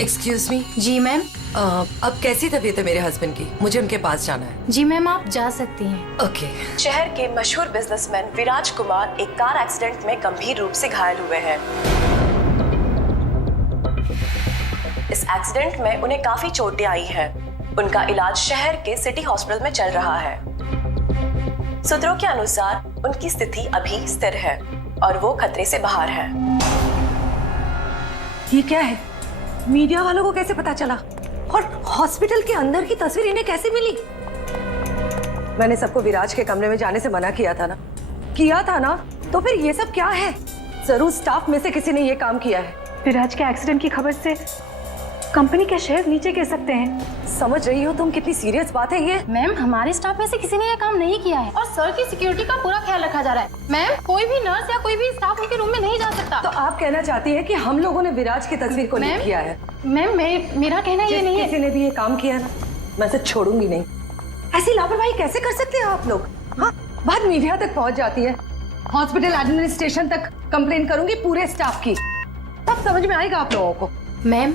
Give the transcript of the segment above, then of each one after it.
Excuse me. जी ma'am. अब कैसी तबीयत है मेरे हस्बैंड की? मुझे उनके पास जाना है। जी मैम, आप जा सकती हैं। ओके। शहर के मशहूर बिजनेसमैन विराज कुमार एक कार एक्सीडेंट में गंभीर रूप से घायल हुए हैं। इस एक्सीडेंट में उन्हें काफी चोटें आई हैं। उनका इलाज शहर के सिटी हॉस्पिटल में चल रहा है। सूत्रों के अनुसार उनकी स्थिति अभी स्थिर है और वो खतरे से बाहर है। ये क्या है? मीडिया वालों को कैसे पता चला? और हॉस्पिटल के अंदर की तस्वीर इन्हें कैसे मिली? मैंने सबको विराज के कमरे में जाने से मना किया था ना? तो फिर ये सब क्या है? जरूर स्टाफ में से किसी ने ये काम किया है। विराज के एक्सीडेंट की खबर से कंपनी के शेयर नीचे गिर सकते हैं। समझ रही हो तुम कितनी सीरियस बात है ये? मैम, हमारे स्टाफ में से किसी ने ये काम नहीं किया है और सर की सिक्योरिटी का पूरा ख्याल रखा जा रहा है। मैम, कोई भी नर्स या कोई भी स्टाफ उनके रूम में नहीं जा सकता। तो आप कहना चाहती है कि हम लोगों ने विराज की तस्वीर को लीक किया है? मैम, मेरा कहना ये नहीं है। किसी ने भी ये काम किया ना, मैं इसे छोड़ूंगी नहीं। ऐसी लापरवाही कैसे कर सकते हैं आप लोग? हाँ, बात मीडिया तक पहुंच जाती है, हॉस्पिटल एडमिनिस्ट्रेशन तक कंप्लेन करूंगी पूरे स्टाफ की, तब समझ में आएगा आप लोगों को। मैम,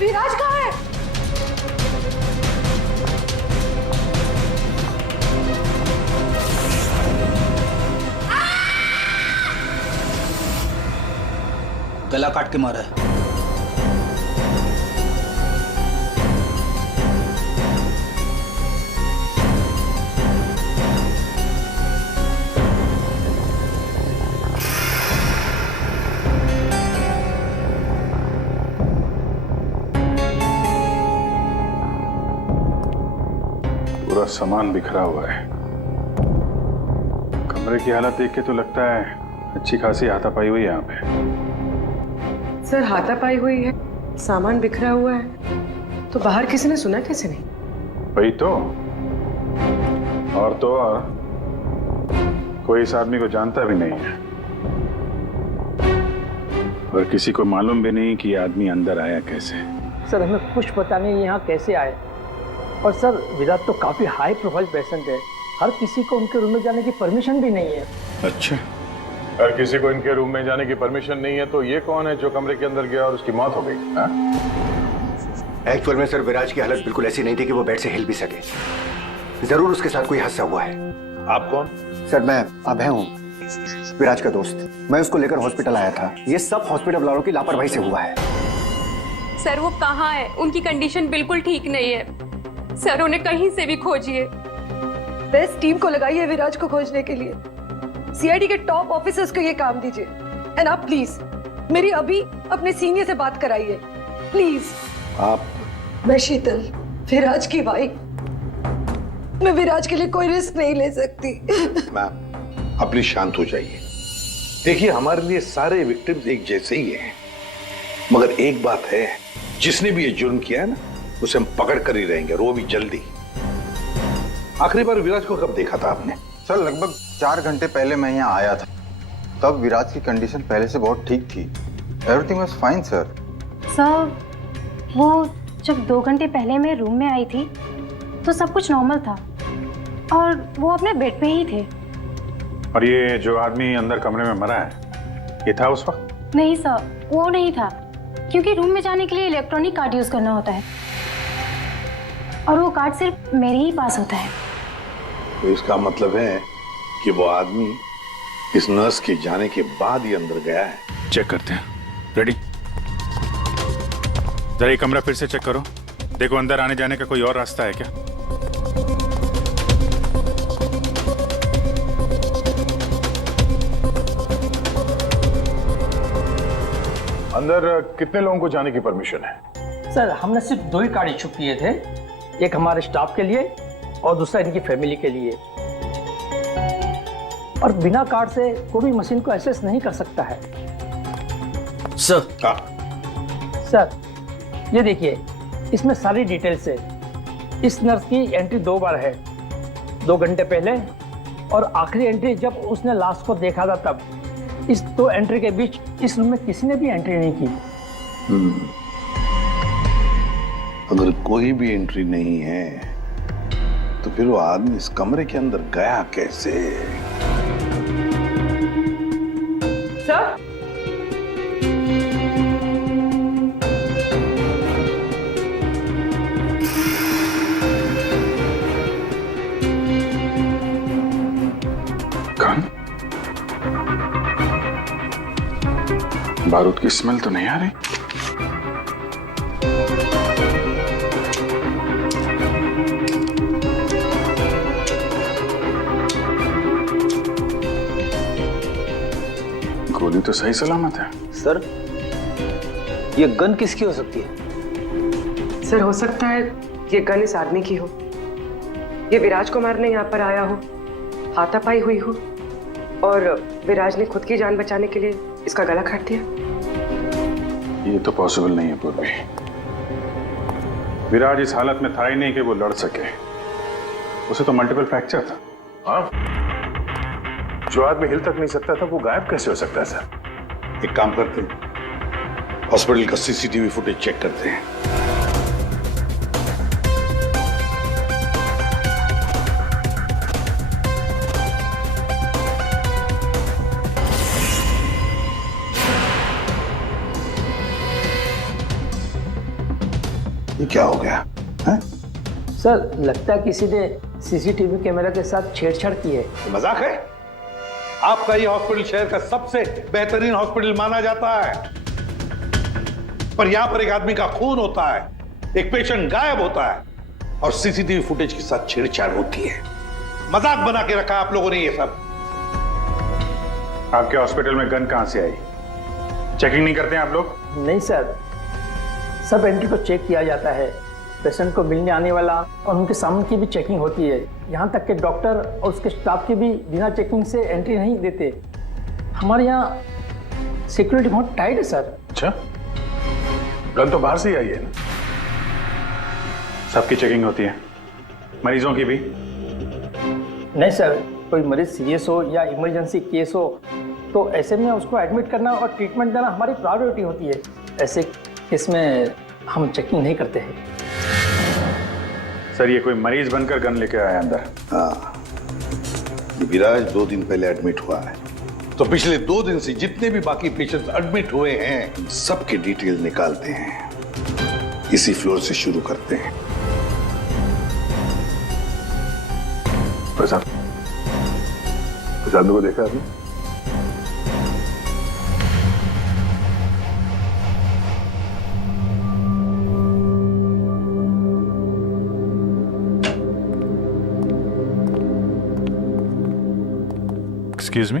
विराज कहाँ है? गला काट के मारा है। पूरा सामान बिखरा हुआ है। कमरे की हालत देख के तो लगता है अच्छी खासी हाथापाई हुई यहाँ पे। सर, हाथापाई हुई है, सामान बिखरा हुआ है, तो बाहर किसी ने सुना कैसे नहीं? वही तो। और कोई इस आदमी को जानता भी नहीं है और किसी को मालूम भी नहीं कि ये आदमी अंदर आया कैसे। सर, हमें कुछ पता नहीं यहाँ कैसे आए। और सर, विराट तो काफी हाई प्रोफाइल पेशेंट है, हर किसी को उनके रूम में जाने की परमिशन भी नहीं है। अच्छा, हर किसी को इनके रूम में जाने की परमिशन नहीं है, तो ये कौन है जो कमरे के अंदर गया और उसकी मौत हो गई? एक्चुअल में सर, विराज की हालत बिल्कुल ऐसी नहीं थी कि वो बेड से हिल भी सके। जरूर उसके साथ कोई हादसा हुआ है। आप कौन? सर, मैं अभय हूँ, विराज का दोस्त। मैं उसको लेकर हॉस्पिटल आया था। ये सब हॉस्पिटल वालों की लापरवाही से हुआ है। सर, वो कहाँ है? उनकी कंडीशन बिल्कुल ठीक नहीं है सर, उन्हें कहीं से भी खोजिए। बेस्ट टीम को लगाइए विराज को खोजने के लिए। सीआईडी के टॉप ऑफिसर्स को ये काम दीजिए। एंड आप प्लीज मेरी अभी अपने सीनियर से बात कराइए, प्लीज। आप? मैं शीतल, विराज की वाइफ। मैं विराज के लिए कोई रिस्क नहीं ले सकती। मैम, आप प्लीज शांत हो जाइए। देखिए, हमारे लिए सारे विक्टिम्स एक जैसे ही हैं, मगर एक बात है, जिसने भी ये जुर्म किया है ना, उसे हम पकड़ कर ही रहेंगे, और वो भी जल्दी। आखिरी बार विराज को कब देखा था आपने? सर, लगभग 4 घंटे पहले मैं यहाँ आया था। तब विराज की कंडीशन पहले से बहुत ठीक थी। Everything was fine sir. Sir, वो जब 2 घंटे पहले मैं रूम में आई थी तो सब कुछ नॉर्मल था और वो अपने बेड पे ही थे। और ये जो आदमी अंदर कमरे में मरा है, ये था उस वक्त? नहीं सर, वो नहीं था, क्योंकि रूम में जाने के लिए इलेक्ट्रॉनिक कार्ड यूज करना होता है और वो कार्ड सिर्फ मेरे ही पास होता है। तो इसका मतलब है कि वो आदमी इस नर्स के जाने के बाद ही अंदर गया है। चेक करते हैं। रेडी? जरा ये कमरा फिर से चेक करो, देखो अंदर आने जाने का कोई और रास्ता है क्या। अंदर कितने लोगों को जाने की परमिशन है? सर, हमने सिर्फ 2 ही कार्ड इशू किए थे, एक हमारे स्टाफ के लिए और दूसरा इनकी फैमिली के लिए। और बिना कार्ड से कोई भी मशीन को एक्सेस नहीं कर सकता है। सर, सर, ये देखिए, इसमें सारी डिटेल्स है। इस नर्स की एंट्री 2 बार है, 2 घंटे पहले और आखिरी एंट्री जब उसने लास्ट को देखा था तब। इस 2 एंट्री के बीच इस रूम में किसी ने भी एंट्री नहीं की। अगर कोई भी एंट्री नहीं है तो फिर वो आदमी इस कमरे के अंदर गया कैसे? सर, कौन? बारूद की स्मेल तो नहीं आ रही। गोली तो सही सलामत है। सर, ये गन किसकी हो सकती है? सर, हो सकता है ये गन इस आदमी की हो, ये विराज को मारने यहाँ पर आया हो, हाथापाई हुई हो और विराज ने खुद की जान बचाने के लिए इसका गला काट दिया। ये तो पॉसिबल नहीं है पूर्वी। विराज इस हालत में था ही नहीं कि वो लड़ सके। उसे तो मल्टीपल फ्रैक्चर था। हाँ, जो आदमी हिल तक नहीं सकता था वो गायब कैसे हो सकता है सर? एक काम करते हैं, हॉस्पिटल का सीसीटीवी फुटेज चेक करते हैं। ये क्या हो गया है? सर, लगता है किसी ने सीसीटीवी कैमरा के साथ छेड़छाड़ की है। मजाक है? आपका ये हॉस्पिटल शहर का सबसे बेहतरीन हॉस्पिटल माना जाता है, पर यहां पर एक आदमी का खून होता है, एक पेशेंट गायब होता है और सीसीटीवी फुटेज के साथ छेड़छाड़ होती है। मजाक बना के रखा आप लोगों ने ये सब। आपके हॉस्पिटल में गन कहां से आई? चेकिंग नहीं करते हैं आप लोग? नहीं सर, सब एंट्री को चेक किया जाता है। पेशेंट को मिलने आने वाला और उनके सामान की भी चेकिंग होती है। यहाँ तक कि डॉक्टर और उसके स्टाफ की भी बिना चेकिंग से एंट्री नहीं देते। हमारे यहाँ सिक्योरिटी बहुत टाइट है सर। अच्छा, गन तो बाहर से ही आई है ना? सबकी चेकिंग होती है, मरीजों की भी? नहीं सर, कोई मरीज सीरियस हो या इमरजेंसी केस हो तो ऐसे में उसको एडमिट करना और ट्रीटमेंट देना हमारी प्रायोरिटी होती है। ऐसे केस में हम चेकिंग नहीं करते हैं। सर, ये कोई मरीज बनकर गन लेके आया अंदर? हाँ, ये विराज 2 दिन पहले एडमिट हुआ है, तो पिछले 2 दिन से जितने भी बाकी पेशेंट्स एडमिट हुए हैं सबके डिटेल निकालते हैं। इसी फ्लोर से शुरू करते हैं। प्रसाद को देखा आपने? Excuse me.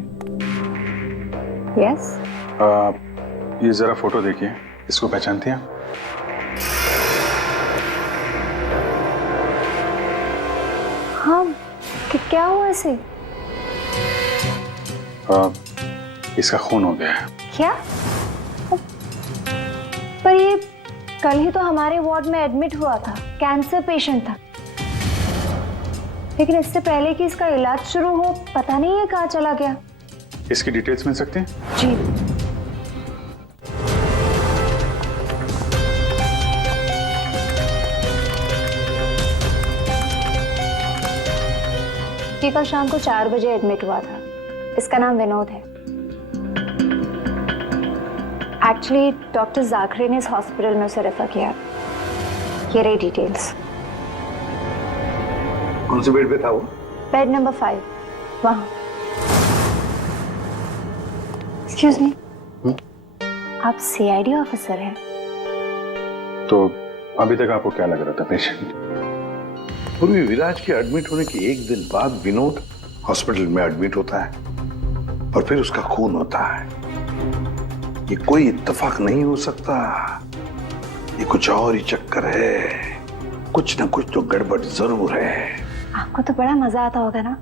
यस। ये जरा फोटो देखिए, इसको पहचानती हैं? हाँ, क्या हुआ इसे? इसका खून हो गया है। क्या? पर ये कल ही तो हमारे वार्ड में एडमिट हुआ था, कैंसर पेशेंट था। लेकिन इससे पहले कि इसका इलाज शुरू हो, पता नहीं है कहाँ चला गया। इसकी डिटेल्स मिल सकती हैं? जी। ये कल शाम को 4 बजे एडमिट हुआ था। इसका नाम विनोद है। एक्चुअली डॉक्टर जाखरे ने इस हॉस्पिटल में उसे रेफर किया। ये रही डिटेल्स। कौन से बेड पे था वो? बेड नंबर 5, वहाँ। एक्सक्यूज मी, आप सीआईडी ऑफिसर हैं? तो अभी तक आपको क्या लग रहा था पेशेंट? पूर्वी विराज के एडमिट होने के 1 दिन बाद विनोद हॉस्पिटल में एडमिट होता है और फिर उसका खून होता है। ये कोई इत्तेफाक नहीं हो सकता, ये कुछ और ही चक्कर है। कुछ ना कुछ तो गड़बड़ जरूर है। आपको तो बड़ा मजा आता होगा ना,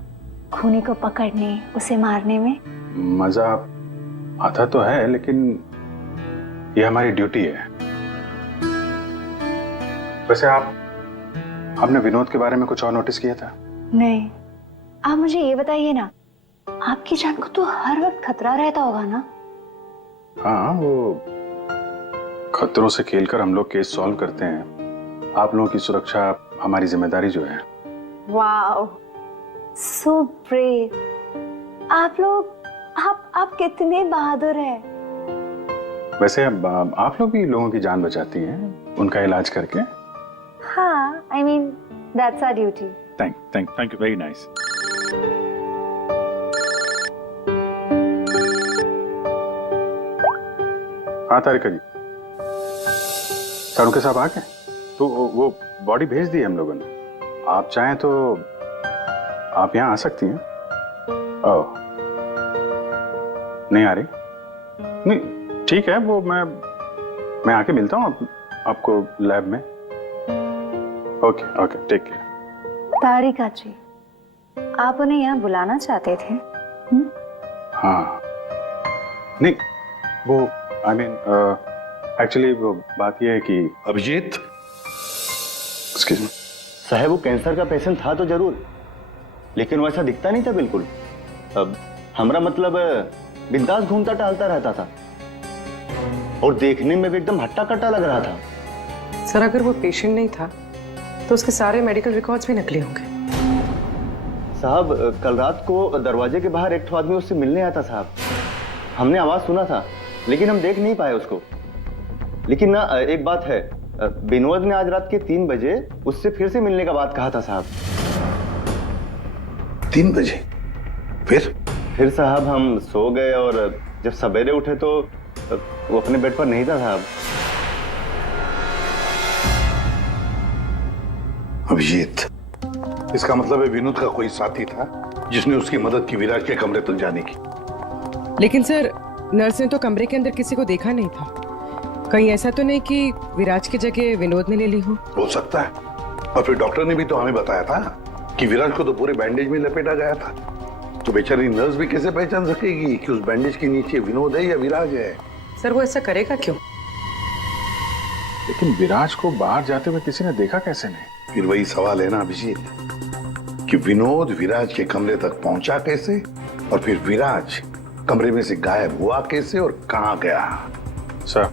खूनी को पकड़ने, उसे मारने में। मजा आता तो है, लेकिन ये हमारी ड्यूटी है। वैसे आपने विनोद के बारे में कुछ और नोटिस किया था? नहीं। आप मुझे ये बताइए ना, आपकी जान को तो हर वक्त खतरा रहता होगा ना? हाँ, वो खतरों से खेलकर हम लोग केस सॉल्व करते हैं, आप लोगों की सुरक्षा हमारी जिम्मेदारी जो है। Wow, so brave. आप कितने बहादुर हैं। वैसे अब आप लोग भी लोगों की जान बचाती हैं उनका इलाज करके। हाँ, I mean that's our duty. Thank you, very nice. हाँ तारिका जी, सारुके साहब आ गए? तो वो बॉडी भेज दी है हम लोगों ने। आप चाहें तो आप यहाँ आ सकती हैं। ओह, नहीं आ रही? नहीं, ठीक है, वो मैं आके मिलता हूँ आपको लैब में। Okay, take care. Tarika ji, आप उन्हें यहाँ बुलाना चाहते थे? हाँ, नहीं, वो आई मीन एक्चुअली वो बात ये है कि अभिजीत, एक्सक्यूज मी साहब, वो कैंसर का पेशेंट था तो जरूर, लेकिन वैसा दिखता नहीं था बिल्कुल। अब हमारा मतलब बिंदास घूमता टहलता रहता था और देखने में भी एकदम हट्टा कट्टा लग रहा था। सर, अगर वो पेशेंट नहीं था तो उसके सारे मेडिकल रिकॉर्ड्स भी नकली होंगे। साहब, कल रात को दरवाजे के बाहर एक आदमी उससे मिलने आया था साहब। हमने आवाज सुना था लेकिन हम देख नहीं पाए उसको। लेकिन ना एक बात है, विनोद ने आज रात के 3 बजे उससे फिर से मिलने का बात कहा था साहब। 3 बजे? फिर साहब हम सो गए और जब सवेरे उठे तो वो अपने बेड पर नहीं था साहब। अभिजीत, इसका मतलब है विनोद का कोई साथी था जिसने उसकी मदद की विराज के कमरे तक जाने की। लेकिन सर, नर्स ने तो कमरे के अंदर किसी को देखा नहीं था। कहीं ऐसा तो नहीं कि विराज की जगह विनोद ने ले ली हो सकता है। और फिर डॉक्टर ने भी तो हमें बताया था कि विराज को तो पूरे बैंडेज में लपेटा गया था। तो बेचारी नर्स भी कैसे पहचान सकेगी कि उस बैंडेज के नीचे विनोद है या विराज है? सर, वो ऐसा करेगा क्यों? लेकिन विराज को बाहर जाते हुए किसी ने देखा कैसे नहीं? फिर वही सवाल है ना अभिजीत, कि विनोद विराज के कमरे तक पहुंचा कैसे और फिर विराज कमरे में से गायब हुआ कैसे और कहां गया? सर,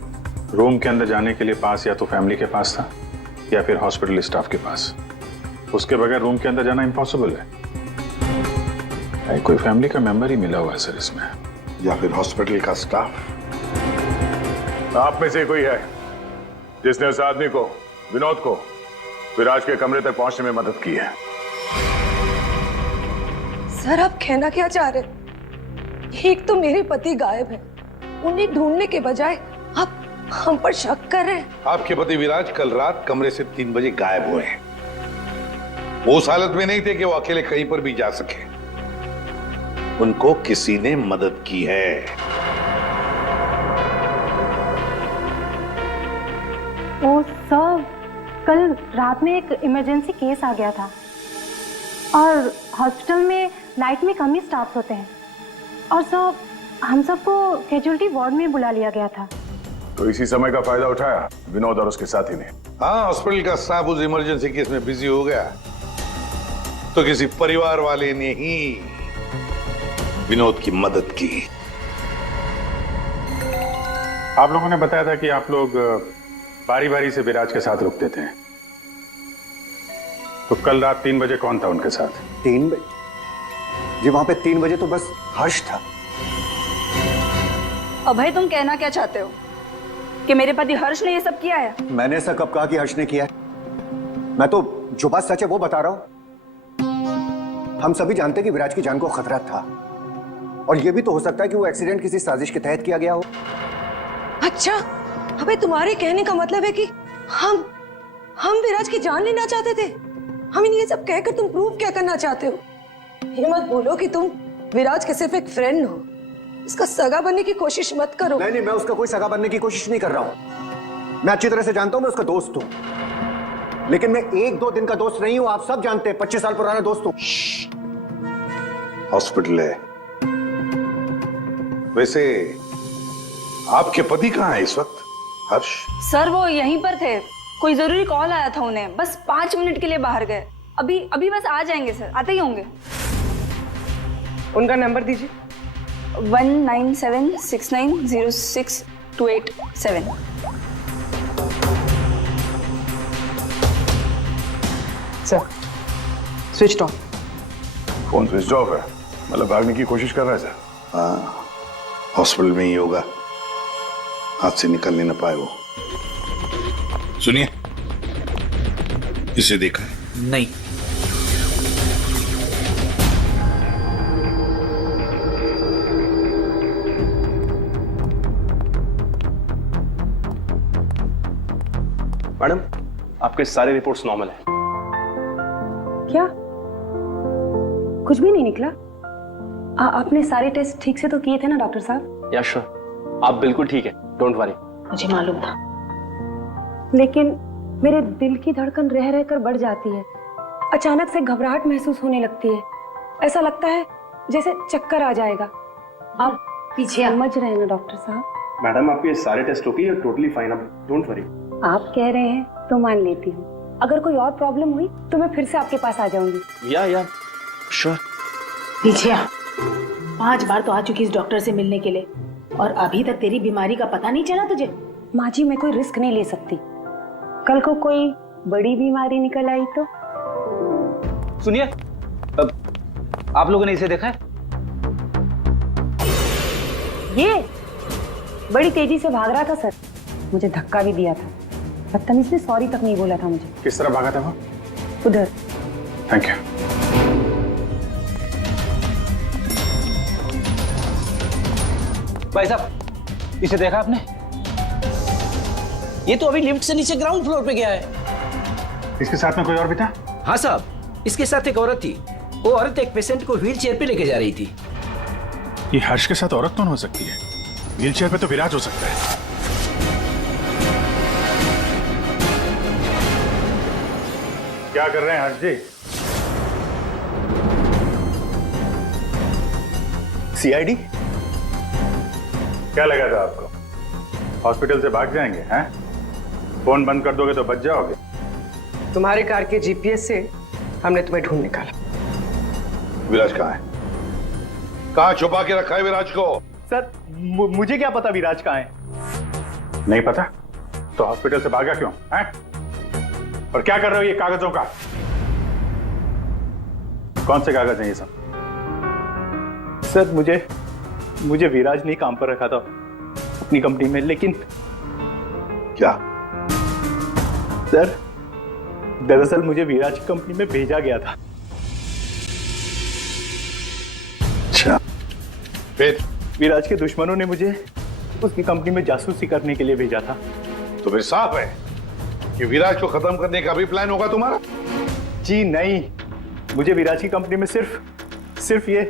रूम के अंदर जाने के लिए पास या तो फैमिली के पास था या फिर हॉस्पिटल स्टाफ के पास। उसके बगैर रूम के अंदर जाना इम्पॉसिबल है। कोई फैमिली का मेंबर ही मिला हुआ है सर इसमें, या फिर हॉस्पिटल का स्टाफ। आप में से कोई है जिसने उस आदमी को, विनोद को, विराज के कमरे तक पहुंचने में मदद की है? सर, आप कहना क्या चाह रहे? एक तो मेरे पति गायब है, उन्हें ढूंढने के बजाय आप हम पर शक कर रहे हैं। आपके पति विराज कल रात कमरे से 3 बजे गायब हुए हैं। वो उस हालत में नहीं थे कि वो अकेले कहीं पर भी जा सके। उनको किसी ने मदद की है। ओ सर, कल रात में एक इमरजेंसी केस आ गया था और हॉस्पिटल में नाइट में कम ही स्टाफ होते हैं और सर हम सबको कैजुअलिटी वार्ड में बुला लिया गया था। तो इसी समय का फायदा उठाया विनोद और उसके साथी ने। हाँ, हॉस्पिटल का स्टाफ उस इमरजेंसी केस में बिजी हो गया तो किसी परिवार वाले ने ही विनोद की मदद की। आप लोगों ने बताया था कि आप लोग बारी बारी से विराज के साथ रुकते थे, तो कल रात 3 बजे कौन था उनके साथ? 3 बजे जी, वहां पे 3 बजे तो बस हर्ष था। अभय, तुम कहना क्या चाहते हो कि मेरे पति हर्ष ने ये सब किया है? मैंने ऐसा कब कहा कि हर्ष ने किया है? मैं तो जो बात सच है वो बता रहा हूं। हम सभी जानते हैं कि विराज की जान को खतरा था और ये भी तो हो सकता है कि वो एक्सीडेंट किसी साजिश के तहत किया गया हो। अच्छा, अबे तुम्हारे कहने का मतलब है कि हम विराज की जान लेना चाहते थे? हम ये सब कहकर तुम प्रूव क्या करना चाहते हो? ये मत बोलो कि तुम विराज के सिर्फ एक फ्रेंड हो, इसका सगा बनने की कोशिश मत करो। नहीं, मैं उसका कोई सगा बनने की कोशिश नहीं कर रहा हूं। मैं अच्छी तरह से जानता हूं मैं उसका दोस्त हूं, लेकिन मैं 1-2 दिन का दोस्त नहीं हूं। आप सब जानते हैं 25 साल पुराना दोस्त हूं। हॉस्पिटल है। वैसे आपके पति कहाँ है इस वक्त? हर्ष? सर, वो यहीं पर थे। कोई जरूरी कॉल आया था उन्हें, बस 5 मिनट के लिए बाहर गए। अभी बस आ जाएंगे सर, आते ही होंगे। उनका नंबर दीजिए। 1976906287। Sir switch off. Phone switch off है, मतलब भागने की कोशिश कर रहा है सर। हाँ, हॉस्पिटल में ही होगा, हाथ से निकलने न पाए वो। सुनिए, इसे देखा है? नहीं। मैडम, आपके सारे रिपोर्ट्स नॉर्मल है। क्या कुछ भी नहीं निकला? आपने सारे टेस्ट ठीक से तो किए थे ना डॉक्टर साहब? या श्योर, आप बिल्कुल ठीक है, डोंट वरी। मुझे मालूम था, लेकिन मेरे दिल की धड़कन रह रहकर बढ़ जाती है। अचानक से घबराहट महसूस होने लगती है। ऐसा लगता है जैसे चक्कर आ जाएगा। आप पीछे समझ रहे हैं ना डॉक्टर साहब? मैडम, आपके सारे टेस्ट हो गए, यू आर टोटली फाइन, आप डोंट वरी। आप कह रहे हैं तो मान लेती हूँ। अगर कोई और प्रॉब्लम हुई तो मैं फिर से आपके पास आ जाऊंगी। या श्योर। पीछे आ, 5 बार तो आ चुकी इस डॉक्टर से मिलने के लिए और अभी तक तेरी बीमारी का पता नहीं चला तुझे? माँ जी, मैं कोई रिस्क नहीं ले सकती। कल को कोई बड़ी बीमारी निकल आई तो? सुनिए, आप लोगों ने इसे देखा है? ये बड़ी तेजी से भाग रहा था सर, मुझे धक्का भी दिया था। बदतमीज ने सॉरी तक नहीं बोला था मुझे। किस तरह भागा था वो? उधर। Thank you. भाई साहब, इसे देखा आपने? ये तो अभी लिफ्ट से नीचे ग्राउंड फ्लोर पे गया है। इसके साथ में कोई और भी था? हाँ साहब, इसके साथ एक औरत थी। वो औरत एक पेशेंट को व्हील चेयर पे लेके जा रही थी। ये हर्ष के साथ औरत कौन हो सकती है? व्हील चेयर पे तो विराज हो सकता है। क्या कर रहे हैं हर्ष जी? सीआईडी? क्या लगा था आपको? हॉस्पिटल से भाग जाएंगे हैं? फोन बंद कर दोगे तो बच जाओगे। तुम्हारे कार के जीपीएस से हमने तुम्हें ढूंढ निकाला। विराज कहाँ है? कहाँ छुपा के रखा है विराज को? सर, मुझे क्या पता विराज कहाँ है? नहीं पता? तो हॉस्पिटल से भागा क्यों हैं? और क्या कर रहे हो ये कागजों का? कौन से कागज हैं ये सब? सर, मुझे विराज ने काम पर रखा था अपनी कंपनी में, लेकिन क्या? सर, दरअसल मुझे विराज की कंपनी में भेजा गया था। अच्छा, फिर? विराज के दुश्मनों ने मुझे उसकी कंपनी में जासूसी करने के लिए भेजा था। तो फिर साफ है कि विराज को खत्म करने का भी प्लान होगा तुम्हारा? जी नहीं, मुझे विराज की कंपनी में सिर्फ ये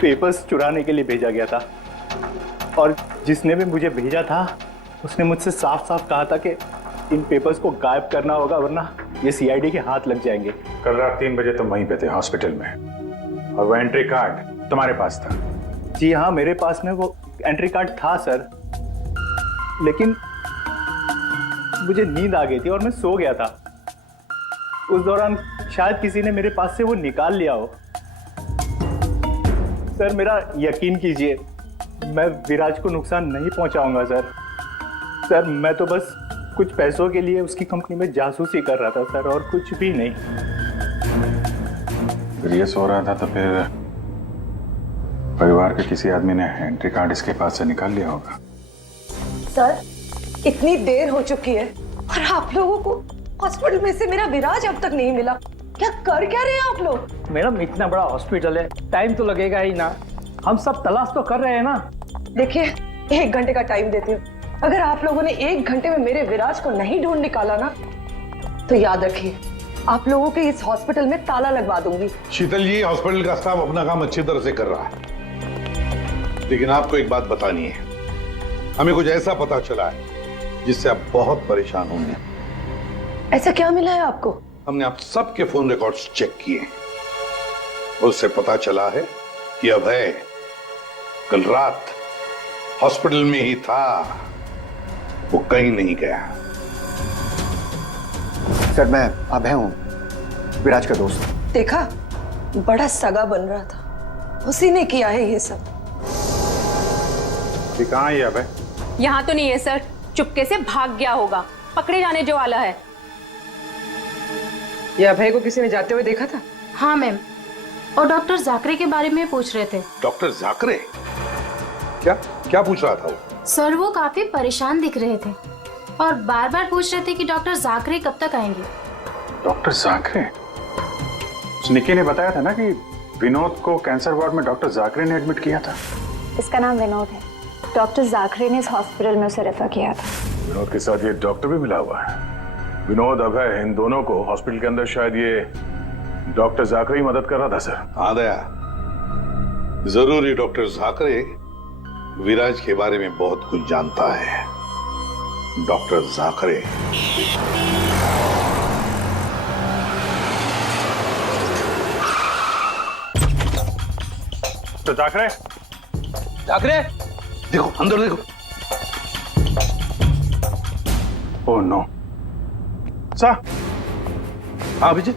पेपर्स चुराने के लिए भेजा गया था। और जिसने भी मुझे भेजा था उसने मुझसे साफ साफ कहा था कि इन पेपर्स को गायब करना होगा, वरना ये सीआईडी के हाथ लग जाएंगे। कल रात 3 बजे तुम वहीं पे थे हॉस्पिटल में, और वो एंट्री कार्ड तुम्हारे पास था? जी हाँ, मेरे पास में वो एंट्री कार्ड था सर, लेकिन मुझे नींद आ गई थी और मैं सो गया था। उस दौरान शायद किसी ने मेरे पास से वो निकाल लिया हो। सर, मेरा यकीन कीजिए, मैं विराज को नुकसान नहीं पहुंचाऊंगा सर। सर, मैं तो बस कुछ पैसों के लिए उसकी कंपनी में जासूसी कर रहा था सर, और कुछ भी नहीं। अगर ये सो रहा था तो फिर परिवार के किसी आदमी ने एंट्री कार्ड इसके पास से निकाल लिया होगा। सर, इतनी देर हो चुकी है और आप लोगों को हॉस्पिटल में से मेरा विराज अब तक नहीं मिला। क्या कर क्या रहे हैं आप लोग? मैडम, इतना बड़ा हॉस्पिटल है, टाइम तो लगेगा ही ना। हम सब तलाश तो कर रहे हैं ना। देखिए, 1 घंटे का टाइम देती हूँ। अगर आप लोगों ने 1 घंटे में मेरे विराज को नहीं ढूंढ निकाला ना, तो याद रखिए, आप लोगों के इस हॉस्पिटल में ताला लगवा दूंगी। शीतल जी, हॉस्पिटल का स्टाफ अपना काम अच्छी तरह से कर रहा है, लेकिन आपको एक बात बतानी है। हमें कुछ ऐसा पता चला है जिससे आप बहुत परेशान होंगे। ऐसा क्या मिला है आपको? हमने आप सबके फोन रिकॉर्ड्स चेक किए, उससे पता चला है कि अभय कल रात हॉस्पिटल में ही था, वो कहीं नहीं गया। सर, मैं अभय हूं, विराज का दोस्त। देखा, बड़ा सगा बन रहा था, उसी ने किया है ये सब। कहाँ है ये अभय? यहाँ तो नहीं है सर, चुपके से भाग गया होगा, पकड़े जाने जो वाला है। ये अभय को किसी ने जाते हुए देखा था? हाँ मैम, और डॉक्टर जाकरे के बारे में पूछ रहे थे। डॉक्टर जाकरे? क्या क्या पूछ रहा था वो? सर वो काफी परेशान दिख रहे थे और बार बार पूछ रहे थे कि डॉक्टर जाकरे कब तक आएंगे। डॉक्टर जाकरे? निकी ने बताया था ना कि विनोद को कैंसर वार्ड में डॉक्टर जाकरे ने एडमिट किया था। इसका नाम विनोद है। डॉक्टर जाकरे ने इस हॉस्पिटल में उसे रेफर किया था। विनोद के साथ ये डॉक्टर भी मिला हुआ है। विनोद, अभय, इन दोनों को हॉस्पिटल के अंदर शायद ये डॉक्टर जाकरे ही मदद कर रहा था सर। हाँ दया, जरूर ये डॉक्टर जाकरे विराज के बारे में बहुत कुछ जानता है। डॉक्टर जाकरे तो जाकरे? जाकरे? देखो अंदर देखो। Oh no. सा? हाँ विजय।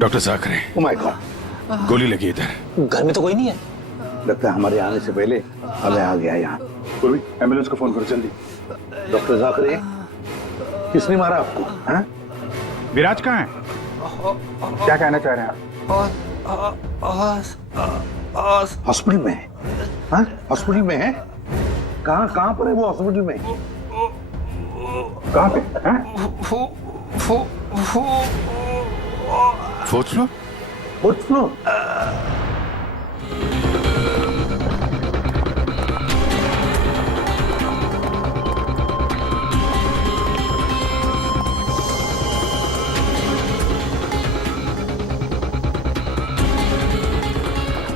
डॉक्टर जाकरे। Oh my God. गोली लगी इधर। घर में तो कोई नहीं है। लगता है हमारे आने से पहले अभय आ गया यहाँ। पूर्वी, एम्बुलेंस को फोन करो जल्दी। डॉक्टर जाकरे, किसने मारा आपको? हाँ? विराज कहाँ है? क्या कहना चाह रहे हैं आप? हॉस्पिटल में है? हाँ? हॉस्पिटल में है? कहाँ पर है वो हॉस्पिटल में? कहाँ पे? Fourth floor? Fourth floor?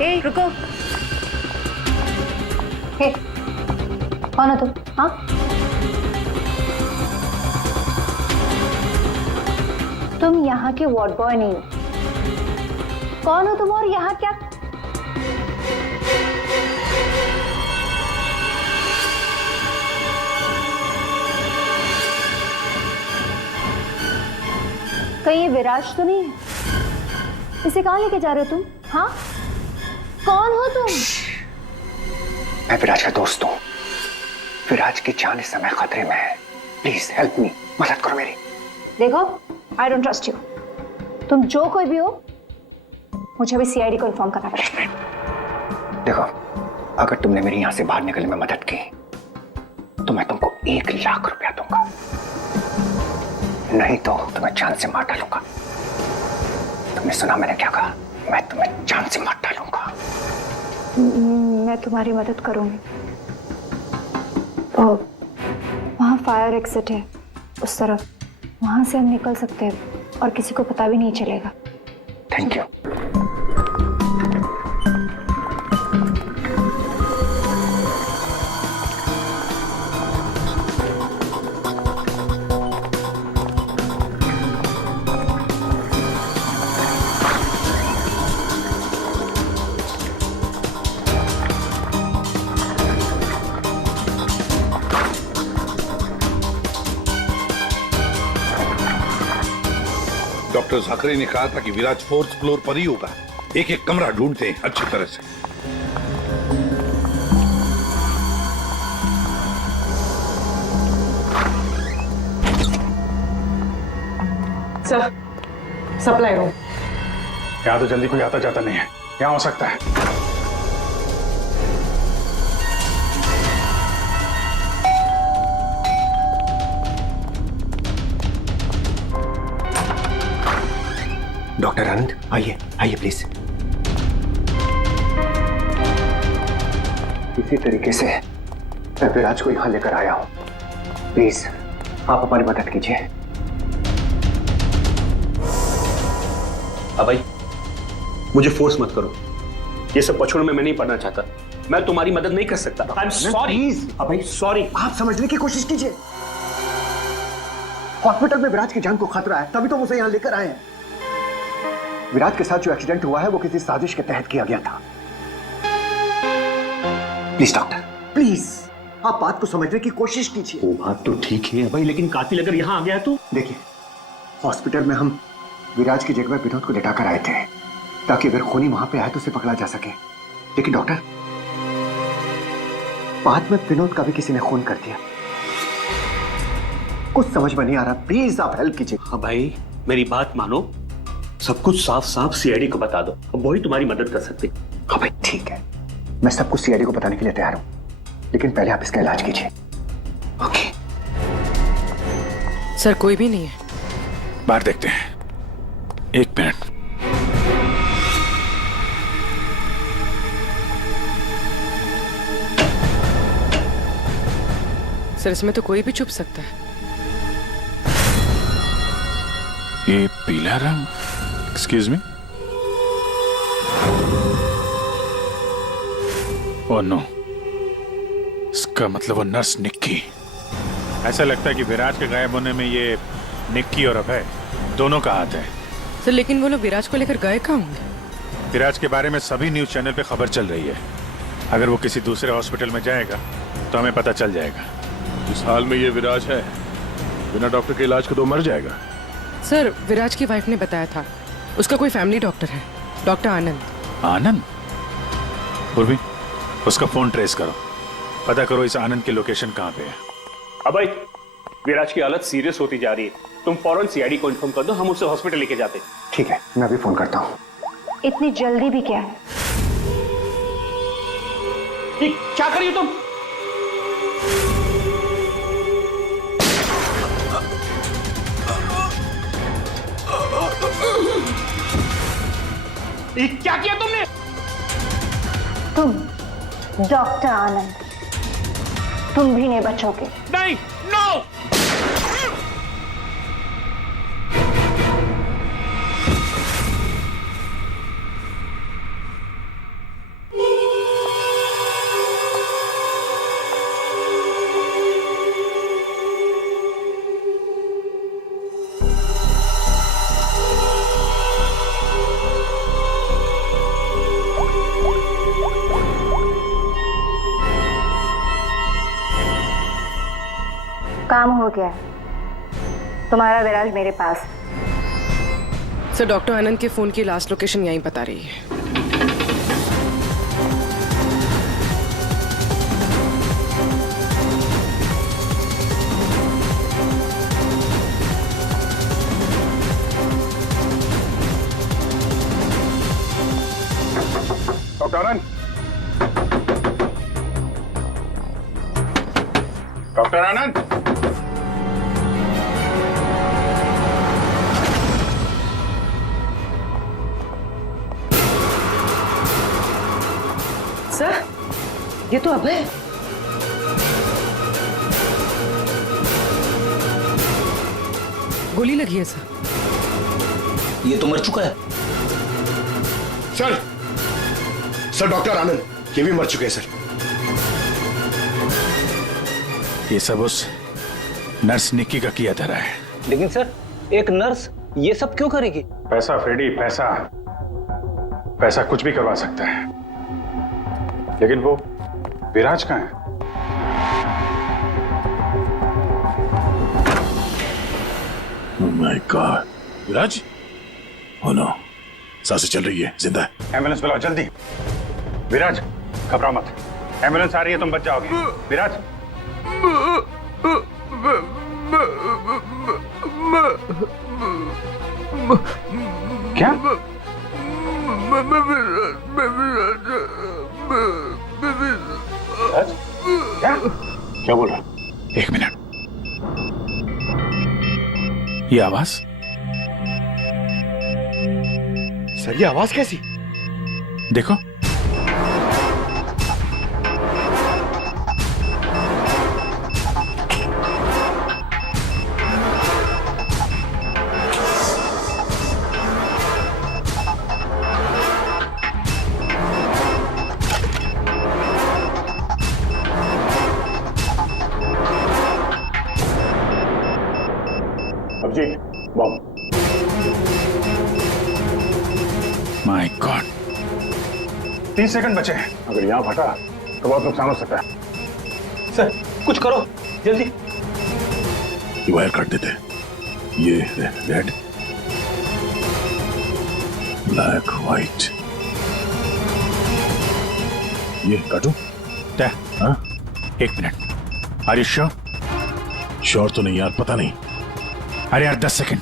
ए, रुको। हे, कौन हो तुम? हाँ? तुम यहाँ के वार्ड बॉय नहीं हो। कौन हो तुम और यहाँ क्या? कहीं ये विराज तो नहीं है? इसे कहाँ लेके जा रहे हो तुम? हाँ? कौन हो तुम? मैं विराज का दोस्त हूँ। विराज की जान इस समय खतरे में है। प्लीज हेल्प मी, मदद करो मेरी। देखो, आई डोंट ट्रस्ट यू। तुम जो कोई भी हो, मुझे अभी सीआईडी को इन्फॉर्म करना पड़ेगा। देखो, अगर तुमने मेरी यहाँ से बाहर निकलने में मदद की तो मैं तुमको 1 लाख रुपया दूंगा, नहीं तो तुम्हें जान से मार डालूंगा। तुमने सुना मैंने क्या कहा? मैं तुम्हें जान से मार डालूंगा। मैं तुम्हारी मदद करूंगी। और वहाँ फायर एग्जिट है उस तरफ, वहां से हम निकल सकते हैं और किसी को पता भी नहीं चलेगा। Thank you. डॉक्टर जाकरे ने कहा था कि विराज 4th फ्लोर पर ही होगा। एक एक कमरा ढूंढते हैं अच्छी तरह से। Sir, supply room. यहाँ तो जल्दी कोई आता जाता नहीं है। यहाँ हो सकता है। डॉक्टर आनंद, आइए आइए प्लीज। इसी तरीके से मैं विराज को यहां लेकर आया हूं। प्लीज आप हमारी मदद कीजिए। अभय, मुझे फोर्स मत करो। ये सब पछुड़ में मैं नहीं पढ़ना चाहता। मैं तुम्हारी मदद नहीं कर सकता। I am sorry. Abhay sorry. आप समझने की कोशिश कीजिए। हॉस्पिटल में विराज की जान को खतरा है, तभी तो उसे यहां लेकर आए हैं। विराज के साथ जो एक्सीडेंट हुआ है वो किसी साजिश के तहत किया गया था। प्लीज डॉक्टर, प्लीज आप बात को समझने की कोशिश कीजिए। वो बात तो ठीक है भाई, लेकिन कातिल अगर यहाँ आ गया तो? देखिए, हॉस्पिटल में हम विराज की जगह विनोद को लेटाकर आए थे ताकि अगर खूनी वहां पे आए तो उसे पकड़ा जा सके। लेकिन डॉक्टर, बाद में विनोद का भी किसी ने खून कर दिया। कुछ समझ में नहीं आ रहा। प्लीज आप हेल्प कीजिए। हाँ भाई, मेरी बात मानो। सब कुछ साफ साफ सीआईडी को बता दो, अब वही तुम्हारी मदद कर सकती। हाँ भाई ठीक है, मैं सब कुछ सीआईडी को बताने के लिए तैयार हूं, लेकिन पहले आप इसका इलाज कीजिए। ओके सर, कोई भी नहीं है। बाहर देखते हैं, एक मिनट। सर, इसमें तो कोई भी छुप सकता है। ये पीला रंग, एक्सक्यूज मी। ओह नो, इसका मतलब वो नर्स निक्की। ऐसा लगता है कि विराज के गायब होने में ये निक्की और अभय दोनों का हाथ है। सर, लेकिन वो लोग विराज को लेकर गए कहाँ होंगे? विराज के बारे में सभी न्यूज चैनल पे खबर चल रही है। अगर वो किसी दूसरे हॉस्पिटल में जाएगा तो हमें पता चल जाएगा। इस हाल में ये विराज है, बिना डॉक्टर के इलाज को तो मर जाएगा। सर, विराज की वाइफ ने बताया था उसका कोई फैमिली डॉक्टर है, डॉक्टर आनंद। आनंद? पूर्वी, उसका फोन ट्रेस करो, पता करो इस आनंद की लोकेशन कहाँ पे है। अबे, विराज की हालत सीरियस होती जा रही है, तुम फौरन सीआईडी को इन्फॉर्म कर दो, हम उसे हॉस्पिटल लेके जाते। ठीक है, मैं अभी फोन करता हूँ। इतनी जल्दी भी क्या है? क्या कर रही हो तुम? क्या किया तुमने? तुम डॉक्टर आनंद, तुम भी नहीं बचोगे। नहीं, नो! काम हो गया, तुम्हारा विराज मेरे पास। सर, डॉक्टर आनंद के फोन की लास्ट लोकेशन यहीं बता रही है। डॉक्टर आनंद, डॉक्टर आनंद, सर, ये तो अभय। गोली लगी है सर। ये तो मर चुका है। सर डॉक्टर आनंद ये भी मर चुके हैं सर। ये सब उस नर्स निक्की का किया धरा है। लेकिन सर, एक नर्स ये सब क्यों करेगी? पैसा फ्रेडी, पैसा। पैसा कुछ भी करवा सकता है, लेकिन वो विराज कहाँ है? Oh my God, Viraj? Oh no, सांसें चल रही है, जिंदा है। एम्बुलेंस बुलाओ जल्दी। विराज, घबराओ मत, एम्बुलेंस आ रही है, तुम बच जाओगे। विराज, क्या? क्या बोल रहा? एक मिनट, ये आवाज? सर ये आवाज कैसी? देखो, Abhijit, bomb. My God, 30 second बचे हैं। अगर यहां फटा तो बहुत नुकसान हो सकता है। सर कुछ करो जल्दी। ये वायर काट देते हैं। ये रेड, ब्लैक, व्हाइट, ये काटू? हाँ? एक minute, are you sure? Sure तो नहीं यार, पता नहीं। अरे यार 10 सेकंड।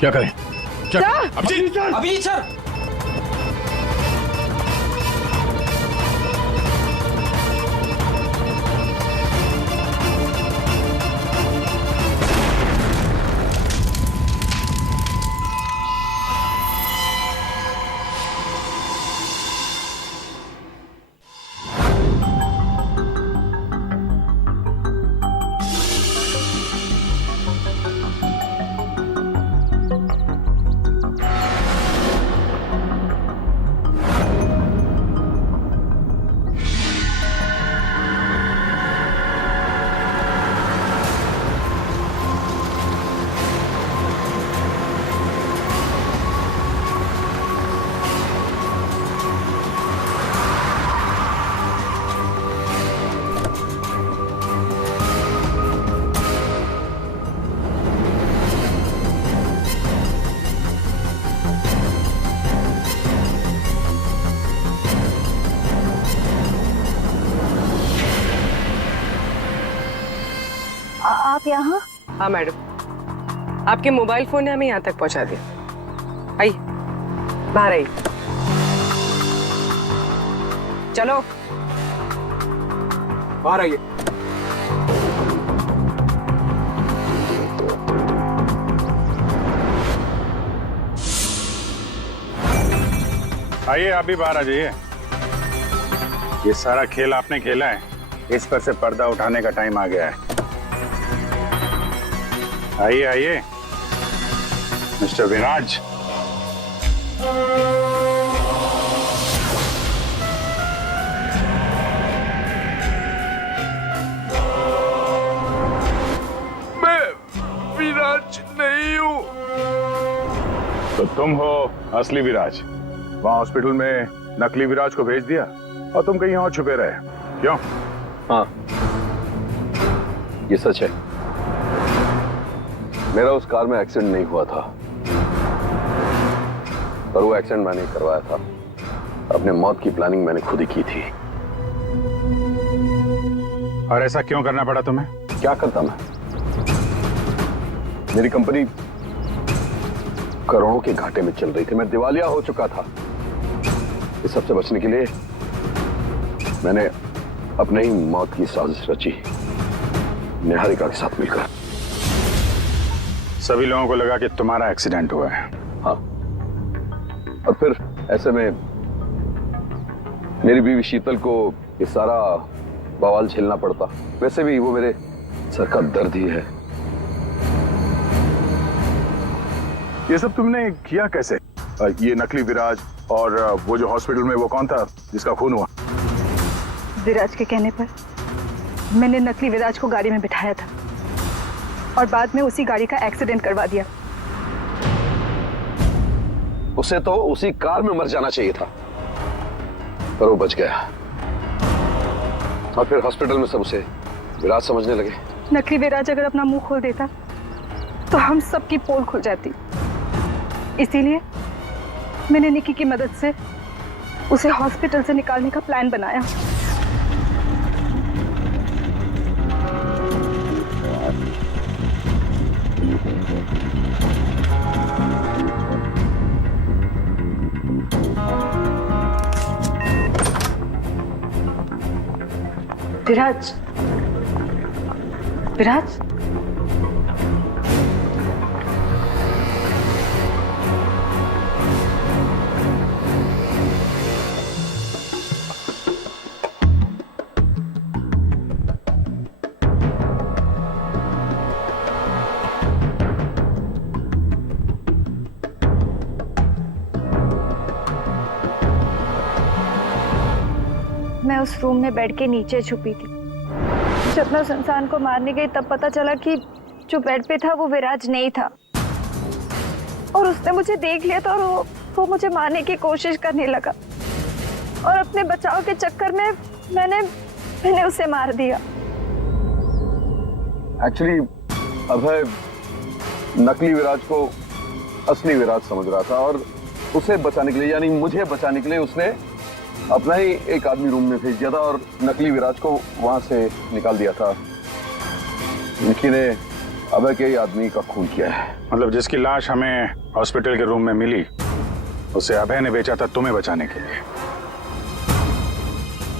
क्या करें? चल। अभिजीत सर। आप यहाँ? हाँ मैडम, आपके मोबाइल फोन ने हमें यहाँ तक पहुँचा दिया। आइए, बाहर आइए। चलो बाहर आइए। आइए, आप भी बाहर आ जाइए। ये सारा खेल आपने खेला है, इस पर से पर्दा उठाने का टाइम आ गया है। आइए आइए मिस्टर विराज। मैं विराज नहीं हूँ। तो तुम हो असली विराज। वहां हॉस्पिटल में नकली विराज को भेज दिया और तुम कहीं और छुपे रहे, क्यों? हाँ, ये सच है। मेरा उस कार में एक्सीडेंट नहीं हुआ था, पर वो एक्सीडेंट मैंने करवाया था। अपने मौत की प्लानिंग मैंने खुद ही की थी। और ऐसा क्यों करना पड़ा तुम्हें? क्या करता मैं? मेरी कंपनी करोड़ों के घाटे में चल रही थी, मैं दिवालिया हो चुका था। इस सबसे बचने के लिए मैंने अपने ही मौत की साजिश रची, निहारिका के साथ मिलकर। सभी लोगों को लगा कि तुम्हारा एक्सीडेंट हुआ है। हाँ, और फिर ऐसे में मेरी बीवी शीतल को ये सारा बवाल झेलना पड़ता। वैसे भी वो मेरे सर का दर्द ही है। ये सब तुमने किया कैसे? ये नकली विराज और वो जो हॉस्पिटल में वो कौन था जिसका खून हुआ? विराज के कहने पर मैंने नकली विराज को गाड़ी में बिठाया था और बाद में उसी गाड़ी का एक्सीडेंट करवा दिया। उसे तो उसी कार में मर जाना चाहिए था, पर वो बच गया। और फिर हॉस्पिटल में सब उसे विराज समझने लगे। नकली विराज अगर अपना मुंह खोल देता तो हम सबकी पोल खुल जाती। इसीलिए मैंने निकी की मदद से उसे हॉस्पिटल से निकालने का प्लान बनाया। विराज, विराज, मैं उस रूम में बेड के नीचे छुपी थी। जब मैं उस इंसान को मारने गई तब पता चला कि जो बेड पे था वो विराज नहीं था, और उसने मुझे देख लिया था और वो मुझे मारने की कोशिश करने लगा, और अपने बचाव के चक्कर में मैंने उसे मार दिया। एक्चुअली अभय नकली विराज को असली विराज समझ रहा था, और उसे बचाने के लिए, यानी मुझे बचाने के लिए, उसने अपना ही एक आदमी रूम में भेज दिया था और नकली विराज को वहां से निकाल दिया था। निकी ने अभय के ही आदमी का खून किया है। मतलब जिसकी लाश हमें हॉस्पिटल के रूम में मिली उसे अभय ने बेचा था तुम्हें बचाने के लिए।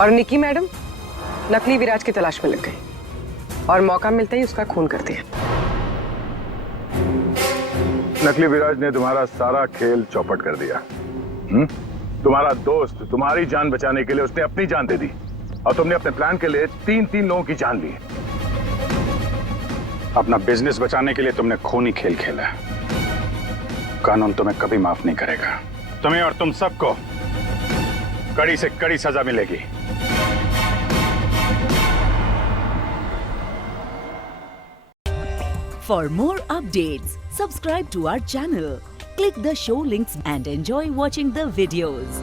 और निकी मैडम नकली विराज की तलाश में लग गई और मौका मिलते ही उसका खून कर दिया। नकली विराज ने तुम्हारा सारा खेल चौपट कर दिया। तुम्हारा दोस्त तुम्हारी जान बचाने के लिए उसने अपनी जान दे दी और तुमने अपने प्लान के लिए 3 लोगों की जान ली। अपना बिजनेस बचाने के लिए तुमने खूनी खेल खेला। कानून तुम्हें कभी माफ नहीं करेगा। तुम्हें और तुम सबको कड़ी से कड़ी सजा मिलेगी। For more updates, subscribe to our channel, click the show links and enjoy watching the videos.